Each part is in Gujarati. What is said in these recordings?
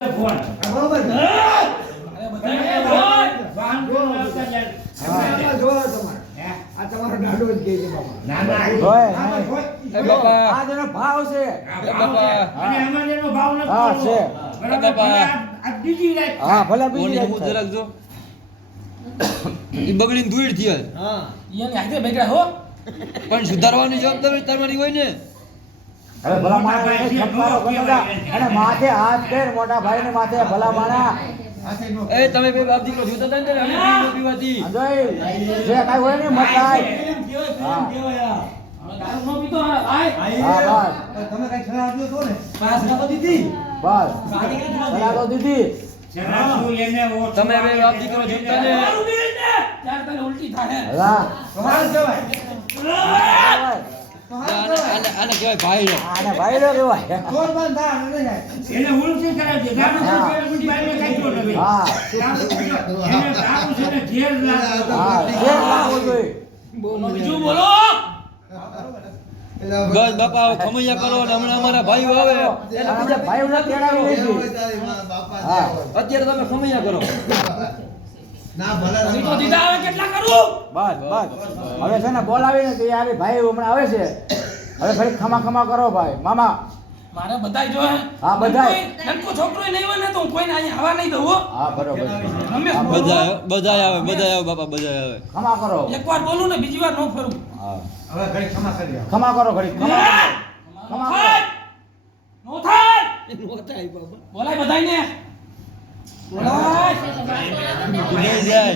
ફોન બરોબર અરે બધા વાહન ફોન આવતા જાય જોવા તમારે આ તમારો ડાડો જ કે છે બાપા ના ના એ બાપા આ જેનો ભાવ છે બાપા અને અમારે એનો ભાવ નથી હા છે બાપા આ બીજી રાત હા ભલે બીજી રાત હું રાખજો ઈ બગડીને દૂર થી હા ઈયાને હાથે બેગડા હો પણ સુધારવાની જવાબદારી તમારી હોય ને અરે ભલા માણા ખપકારો કરતા અને માથે હાથ ફેર મોટા ભાઈને માથે ભલા માણા એ તમે બે બાપ દીકરો જોતા હતા ને અમે પીવાતી અજય જે કાઈ હોય ને મતાય હા કેવાય દારૂ નો પીતો આય હા બસ તમે કઈ સલાહ આપજો તો ને પાસ ના દીધી બસ સલાહ તો દીધી તમે બે બાપ દીકરો જોતા ને દારૂ પી ને ચાર તને ઉલટી થાય હા હાલ જવાય આને કહેવાય ભાઈરો આને ભાઈરો કહેવાય ચોર બંધ થા ન જાય એને ઉલટી કરાવજે દારૂ પીને ગુડી બાઈને કાઈ તો નથી હા એને દારૂ છે ને ઘેર લાગો હા જે લાગો જોઈએ બીજું બોલો બસ બાપા ખમૈયા કરો ને હમણાં અમારા ભાઈઓ આવે એટલે બીજા ભાઈઓને તેડાવી લેજો હા અત્યારે તમે ખમૈયા કરો ના ભલે તમે તો દીધા આવે કેટલા કરું બસ હવે છે ને બોલાવીને કે યાર ભાઈ હમણાં આવે છે હવે ફરી ખમા ખમા કરો ભાઈ મામા મારે બધાય જો હા, બધાય. નનકો છોકરો નહીં હોય ને તો હું કોઈને અહીંયા આવવા નહીં દઉં હો હા બરોબર બધાય આવે બાપા બધાય આવે ખમા કરો એકવાર બોલું ને બીજી વાર ન ફરું હા હવે ઘડી ક્ષમા કરી દો ખમા કરો ઘડી ખમા કરો. ખમા કરો. નો થાય બાબા બોલાય બધાયને બોલાય નહીં જાય.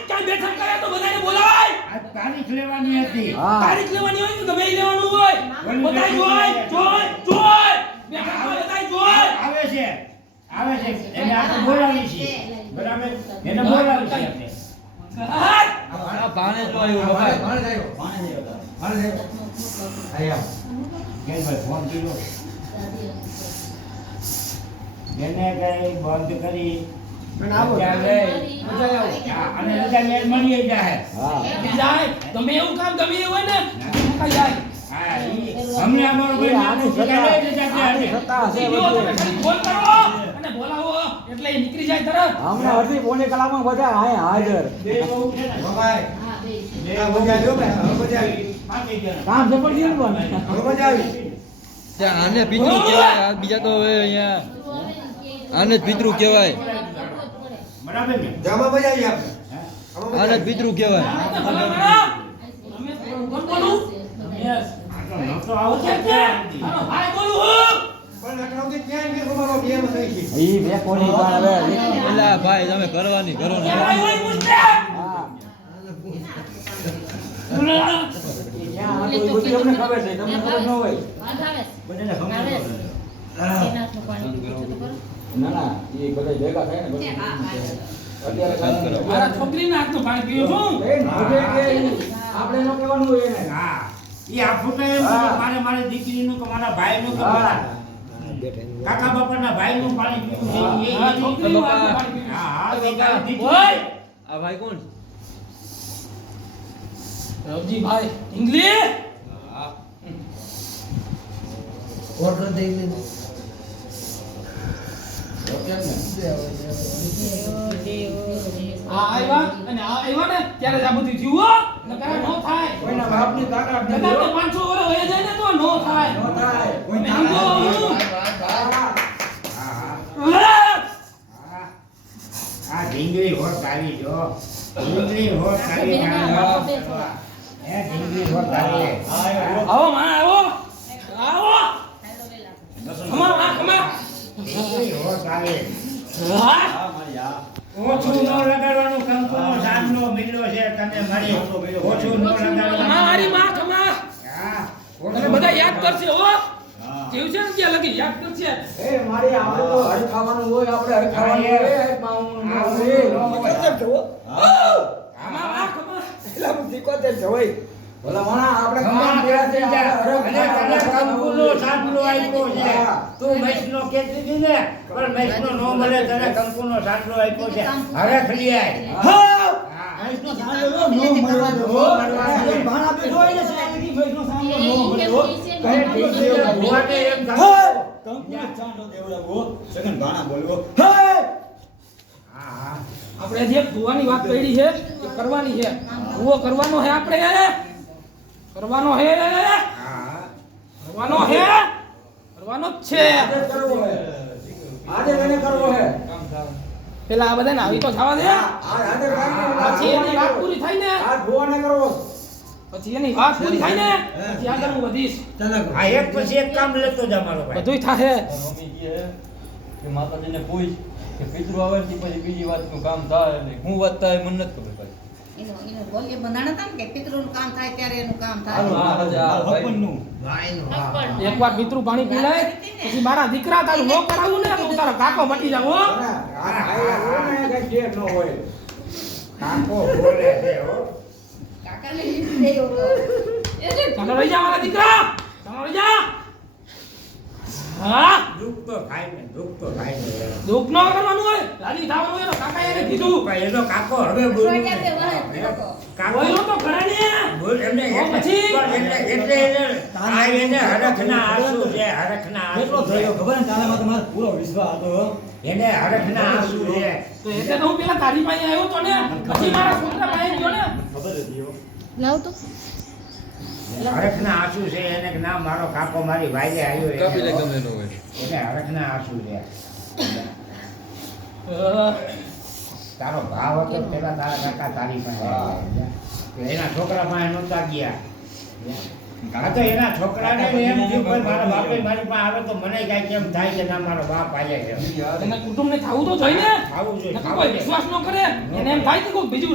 ક્યાં બેઠક કરે તો બધાને બોલાય આ તારીખ લેવાની હતી હા તારીખ લેવાની હોય તો ગમે ઈ લેવાનું હોય બધાય જોય બેઠકમાં બધાય જોય આવે છે એને આપણે બોલાવી છે બરાબર એને બોલાવી છે આપણે આ ભાણે જો આવ્યો બાપા ભાણે આવ્યો આયા કેનભાઈ ફોન કર્યો એને કઈ બંધ કરી પણ આવો ચાલે મજા આવો અને રજા મેળ મળી જાય હા જાય ગમે એવું કામ ગમે એવું હોય ને મુકાઈ જાય હા અમને અમારો કોઈ આની સત્તા હશે સીધો તમે બધી. ખાલી ફોન કરો અને બોલાવો એટલે એ નીકળી જાય તરત હમણાં અડધી પોણી કલાકમાં બધા અહીંયા હાજર બે બહુ છે ને ભાઈ બે મજા આવ્યો ભાઈ હવે મજા આવી પાકી ગયા કામ જબરજસ્ત બને હવે મજા આવી આને પિતૃ કહેવાય બીજા તો હવે અહીંયા આને જ પિતૃ કહેવાય બરાબર ને જામા મજા આવી આપણે આને જ પિતૃ કહેવાય તો આવો છે ભાઈ બોલું હું પણ નકરાવતી ક્યાં કે તમારો બેમ થઈ છે ઈ બે કોની પણ હવે એલા ભાઈ તમે કરવાની કરો ને હા બોલા ક્યાં આ તો ઈ બધી અમને ખબર છે તમને ખબર ન હોય બધાને ખબર ના ના એ બધા ભેગા થાય ને બધું. અત્યારે કાંઈ મારા છોકરીના હાથનું પાણી પીવું છું એ નોંધે કે આપણે ન કહેવાનું હોય એને હા ઈ આપણને એમ હા. કે મારે દીકરીનું કે મારા ભાઈનું કે મારા કાકા બાપાના ભાઈનું પાણી પીવું છે મારા છોકરીનું હાથનું હા પાણી પીવું હા તો તારી દીકરી ઓય આ ભાઈ કોણ રવજી ભાઈ ઇંગ્લિશ ઓર્ડર દઈ દે આ આવ્યા અને આ આવ્યા ને ત્યારે જ આ બધું થયું હો નકર નો થાય કોઈના બાપની તાકાત નકર નથી તો 500 વર્ષ વહી જાય ને તો નો થાય નો થાય કોઈ તમે તાકાત સમજો નથી. હું? હા હા. આ ઢીંગલી હોત આવી જો ઢીંગલી હોત આવી એ ઢીંગલી હોત આવી આવો માં આવો આવો ખમા આ ખમા ઢીંગલી હોત આવી હા ઓછું ન લગાડવાનું કંકુનો સામનો મિલ્લો છે તને મળી ઓછું ન લગાડવાનું મારી માં ખમા હા તમે બધા યાદ કરશે હો કેવું છે ને ત્યાં લગી યાદ કરશે એ મારી આપણે તો હરી ખાવાનું હોય આપણે હરી ખાવાનું હોય હરી ખાવાનું હોય આમાં આ ખમા એટલે હું દીકોતેર જવાય ભલા માણા આપણે કામ ખમા કર્યા છે અને આપણે તને કંકુનો સામનો આપ્યો છે તું મૈસનો કહેતી હતી ને પણ મૈસનો નો મળે તને કંકુનો સામનો આપ્યો છે હવે ખલી આય હા મૈસનો સાંજે નો મળવા દો ભાણા બેઠો હોય ને સાંજે મહેશનો સાંજે નો મળ્યો કહે ઢીંગલી ભુવાને એમ હા હા આપણે જે ભૂવાની વાત કરી છે એ કરવાની છે ભૂવો કરવાનો છે આપણે કરવાનો છે હા કરવાનો છે કરવાનો જ છે આજે મને કરવો હે પેલા આ બધાને આવી તો થવા દે આજે પછી એની વાત પૂરી થાય ને આ ભુવાને કરવો પછી એની વાત પૂરી થાય ને પછી આગળ હું વધીશ હા એક પછી એક કામ લેતો જા મારો ભાઈ બધુંય થાશે મમ્મી કહે કે માતાજીને પૂછ કે પિતૃ આવે ને પછી બીજી વાતનું કામ થાય ને હું વાત થાય મને નથી ખબર ભાઈ એનો બોલ્ય બંધાણા હતા ને કે પિતૃનું કામ થાય ત્યારે એનું કામ હાલો, થાય હા, રજા, ભાઈ. ભાઈનું હા એકવાર પિતૃ પાણી પી લે પછી મારા દીકરા તારું નો કરાવું ને તો તારો કાકો મટી જાવ હો ન હોય કાકો બોલે છે હો કાકાને લીધ દેવો તો ચાલો રહી જા મારા દીકરા ચાલો રહી જા હા દુઃખ તો થાય ને દુઃખ તો થાય ને દુઃખ ન કરવાનું હોય રાજી થવાનું હોય તો કાકા એને કીધું ભાઈ એનો કાકો હવે બોલ્યું સોય કે વળે પીડો તો કાકો બોલ્યો તો ખરા ને બોલ એમને તો પછી? એટલે આ એને હરખના આંસુ છે હરખના આંસુ છે. ખબર ને તારામાં તમારો પૂરો વિશ્વાસ હતો એને હરખના આંસુ છે તો એટલે તો હું પેલા તારી પાસે આવ્યો તો ને પછી મારા છોકરા પાસે ગયો ને ખબર હતી હો. લાવ તો હરખના આંસુ છે એને કે ના મારો કાકો મારી ભાઈએ આવ્યો કાપી લે એને ગમે ન હોય એને હરખના આંસુ છે તારો ભાવ હતો ને પેલા તારા કાકા તારી પાસે આવ્યા. એના છોકરા પાસે નહોતા ગયા હા તો એના છોકરાને એમ થયું કોઈ મારા બાપે મારી પાસે આવે તો મને કાંઈક એમ થાય કે ના મારો બાપ આવ્યા છે એને કુટુંબને થાવું તો જોઈએ ને ખાવું જોઈએ નકર કોઈ વિશ્વાસ ન કરે એને એમ થાય કે કોઈ બીજું